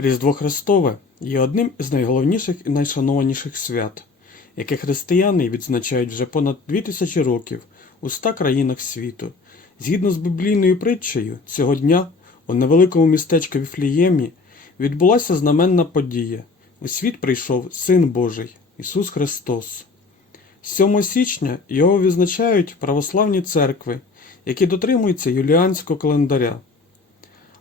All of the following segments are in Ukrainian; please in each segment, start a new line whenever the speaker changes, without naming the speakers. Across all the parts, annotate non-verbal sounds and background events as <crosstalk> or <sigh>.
Різдво Христове є одним із найголовніших і найшанованіших свят, яке християни відзначають вже понад 2000 років у ста країнах світу. Згідно з біблійною притчею, цього дня у невеликому містечку Віфліємі відбулася знаменна подія. У світ прийшов Син Божий Ісус Христос. 7 січня його відзначають православні церкви, які дотримуються юліанського календаря,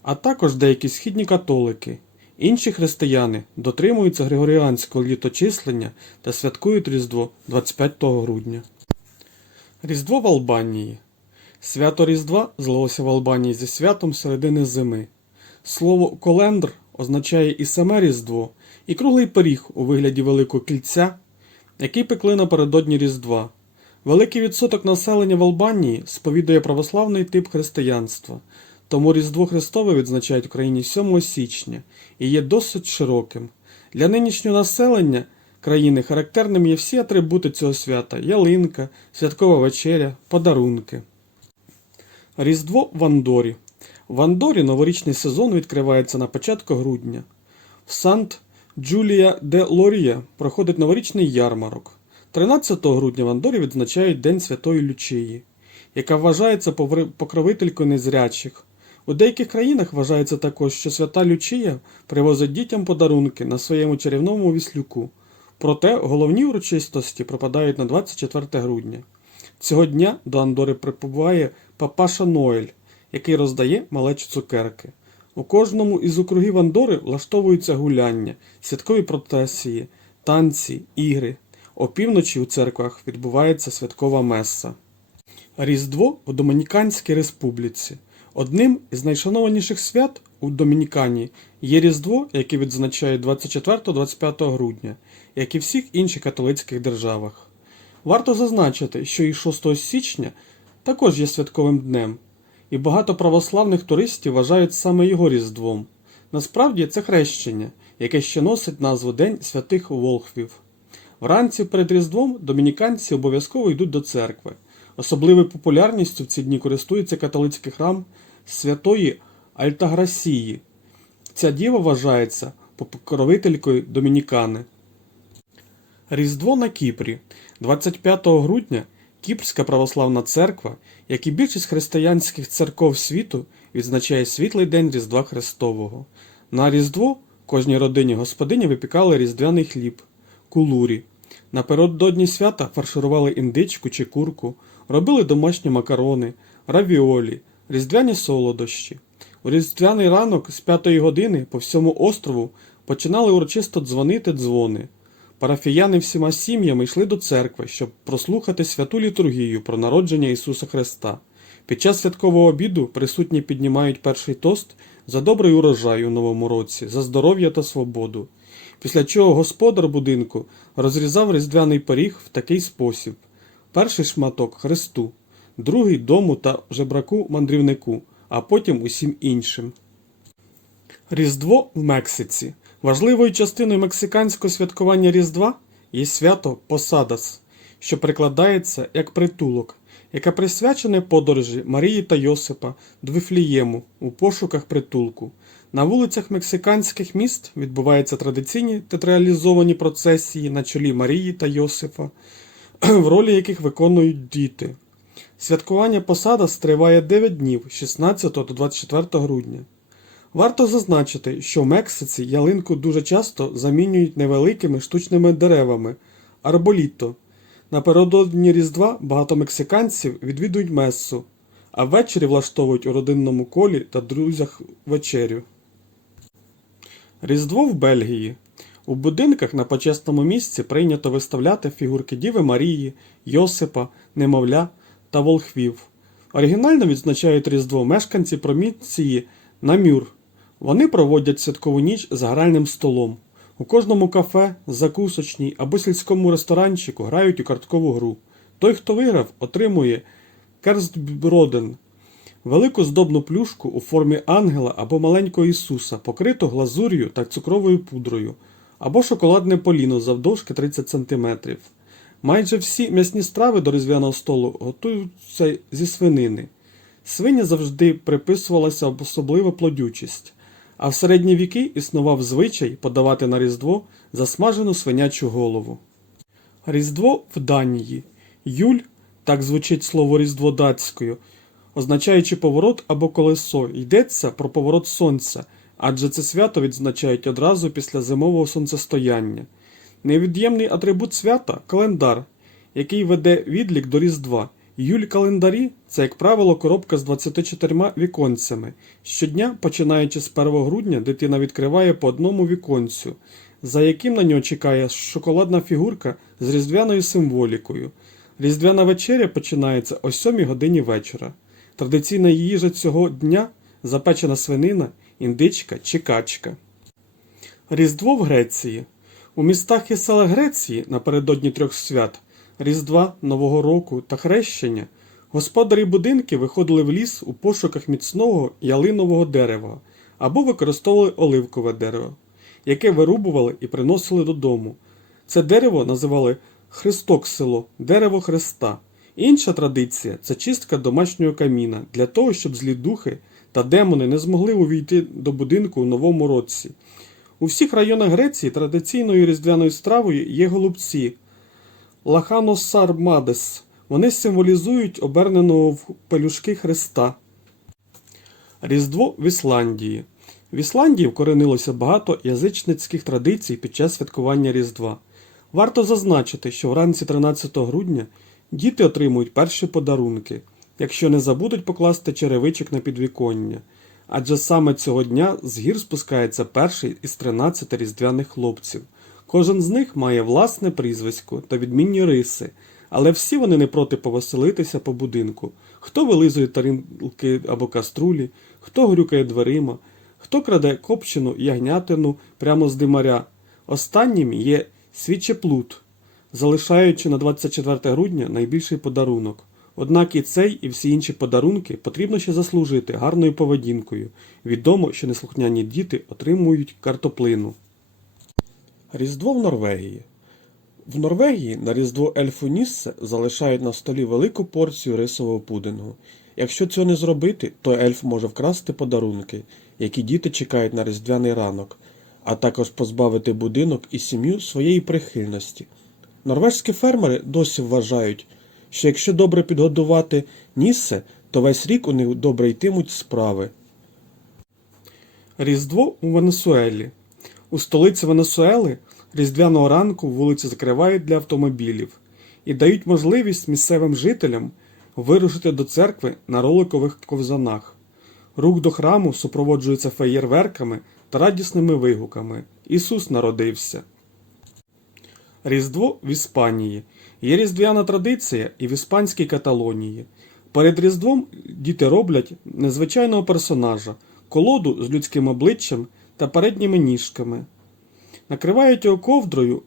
а також деякі східні католики. Інші християни дотримуються григоріанського літочислення та святкують Різдво 25 грудня. Різдво в Албанії. Свято Різдва злилося в Албанії зі святом середини зими. Слово колендр означає і саме Різдво, і круглий пиріг у вигляді великого кільця, який пекли напередодні Різдва. Великий відсоток населення в Албанії сповідує православний тип християнства, тому Різдво Христове відзначають в країні 7 січня і є досить широким. Для нинішнього населення країни характерним є всі атрибути цього свята: ялинка, святкова вечеря, подарунки. Різдво в Андорі. В Андорі новорічний сезон відкривається на початку грудня. В Сант Джулія де Лорія проходить новорічний ярмарок. 13 грудня в Андорі відзначають День Святої Лючії, яка вважається покровителькою незрячих. У деяких країнах вважається також, що свята Лючія привозить дітям подарунки на своєму чарівному віслюку. Проте головні урочистості пропадають на 24 грудня. Цього дня до Андори прибуває папаша Ноель, який роздає малечі цукерки. У кожному із округів Андори влаштовуються гуляння, святкові процесії, танці, ігри. Опівночі у церквах відбувається святкова меса. Різдво у Домініканській Республіці. Одним із найшанованіших свят у Домінікані є Різдво, яке відзначають 24-25 грудня, як і всіх інших католицьких державах. Варто зазначити, що і 6 січня також є святковим днем, і багато православних туристів вважають саме його Різдвом. Насправді це хрещення, яке ще носить назву День святих Волхвів. Вранці перед Різдвом домініканці обов'язково йдуть до церкви. Особливою популярністю в ці дні користується католицький храм святої Альтаграсії. Ця діва вважається покровителькою домінікани. Різдво на Кіпрі. 25 грудня Кіпрська православна церква, як і більшість християнських церков світу, відзначає світлий день Різдва Христового. На Різдво кожній родині господині випікали різдвяний хліб, кулурі. Напередодні свята фарширували індичку чи курку, робили домашні макарони, равіолі, різдвяні солодощі. У різдвяний ранок з п'ятої години по всьому острову починали урочисто дзвонити дзвони. Парафіяни всіма сім'ями йшли до церкви, щоб прослухати святу літургію про народження Ісуса Христа. Під час святкового обіду присутні піднімають перший тост за добрий урожай у новому році, за здоров'я та свободу. Після чого господар будинку розрізав різдвяний пиріг в такий спосіб: перший шматок Христу, другий дому та жебраку мандрівнику, а потім усім іншим. Різдво в Мексиці. Важливою частиною мексиканського святкування Різдва є свято Посадас, що прикладається як притулок, яке присвячене подорожі Марії та Йосипа до Вифлієму у пошуках притулку. На вулицях мексиканських міст відбуваються традиційні театралізовані процесії на чолі Марії та Йосипа, <clears throat> в ролі яких виконують діти. Святкування Посадас триває 9 днів з 16 до 24 грудня. Варто зазначити, що в Мексиці ялинку дуже часто замінюють невеликими штучними деревами арболіто. Напередодні Різдва багато мексиканців відвідують месу, а ввечері влаштовують у родинному колі та друзях вечерю. Різдво в Бельгії. У будинках на почесному місці прийнято виставляти фігурки Діви Марії, Йосипа, Немовля та Волхвів. Оригінально відзначають Різдво мешканці промінції Намюр. Вони проводять святкову ніч за гральним столом. У кожному кафе, закусочній або сільському ресторанчику грають у карткову гру. Той, хто виграв, отримує керстброден – велику здобну плюшку у формі ангела або маленького Ісуса, покриту глазур'ю та цукровою пудрою, або шоколадне поліно завдовжки 30 см. Майже всі м'ясні страви до різдвяного столу готуються зі свинини. Свині завжди приписувалася особлива плодючість, А в середні віки існував звичай подавати на Різдво засмажену свинячу голову. Різдво в Данії. Юль, так звучить слово Різдво датською, означаючи поворот або колесо, йдеться про поворот сонця, адже це свято відзначають одразу після зимового сонцестояння. Невід'ємний атрибут свята календар, який веде відлік до Різдва. Юль календарі це, як правило, коробка з 24 віконцями. Щодня, починаючи з 1 грудня, дитина відкриває по одному віконцю, за яким на нього чекає шоколадна фігурка з різдвяною символікою. Різдвяна вечеря починається о 7 годині вечора. Традиційна їжа цього дня запечена свинина, індичка чи качка. Різдво в Греції. У містах і селах Греції напередодні трьох свят Різдва, Нового року та Хрещення господарі будинки виходили в ліс у пошуках міцного ялинового дерева або використовували оливкове дерево, яке вирубували і приносили додому. Це дерево називали Христоксело, дерево Христа. Інша традиція це чистка домашнього каміна для того, щоб злі духи та демони не змогли увійти до будинку у новому році. У всіх районах Греції традиційною різдвяною стравою є голубці лаханосармадес. Вони символізують оберненого в пелюшки Христа. Різдво в Ісландії. В Ісландії вкоренилося багато язичницьких традицій під час святкування Різдва. Варто зазначити, що вранці 13 грудня діти отримують перші подарунки, якщо не забудуть покласти черевичок на підвіконня. Адже саме цього дня з гір спускається перший із 13 різдвяних хлопців. Кожен з них має власне прізвисько та відмінні риси, але всі вони не проти повеселитися по будинку. Хто вилизує тарілки або каструлі, хто грюкає дверима, хто краде копчену ягнятину прямо з димаря. Останнім є свічеплут, залишаючи на 24 грудня найбільший подарунок. Однак і цей, і всі інші подарунки потрібно ще заслужити гарною поведінкою. Відомо, що неслухняні діти отримують картоплину. Різдво в Норвегії. В Норвегії на Різдво ельфу Ніссе залишають на столі велику порцію рисового пудингу. Якщо цього не зробити, то ельф може вкрасти подарунки, які діти чекають на різдвяний ранок, а також позбавити будинок і сім'ю своєї прихильності. Норвежські фермери досі вважають, що якщо добре підгодувати Ніссе, то весь рік у них добре йтимуть справи. Різдво у Венесуелі. У столиці Венесуели різдвяного ранку вулиці закривають для автомобілів і дають можливість місцевим жителям вирушити до церкви на роликових ковзанах. Рух до храму супроводжується феєрверками та радісними вигуками. Ісус народився. Різдво в Іспанії. Є різдвяна традиція і в іспанській Каталонії. Перед Різдвом діти роблять незвичайного персонажа, колоду з людським обличчям та передніми ніжками. Накривають його ковдрою.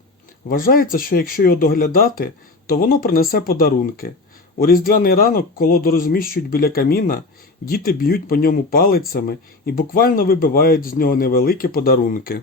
Вважається, що якщо його доглядати, то воно принесе подарунки. У різдвяний ранок колоду розміщують біля каміна, діти б'ють по ньому палицями і буквально вибивають з нього невеликі подарунки.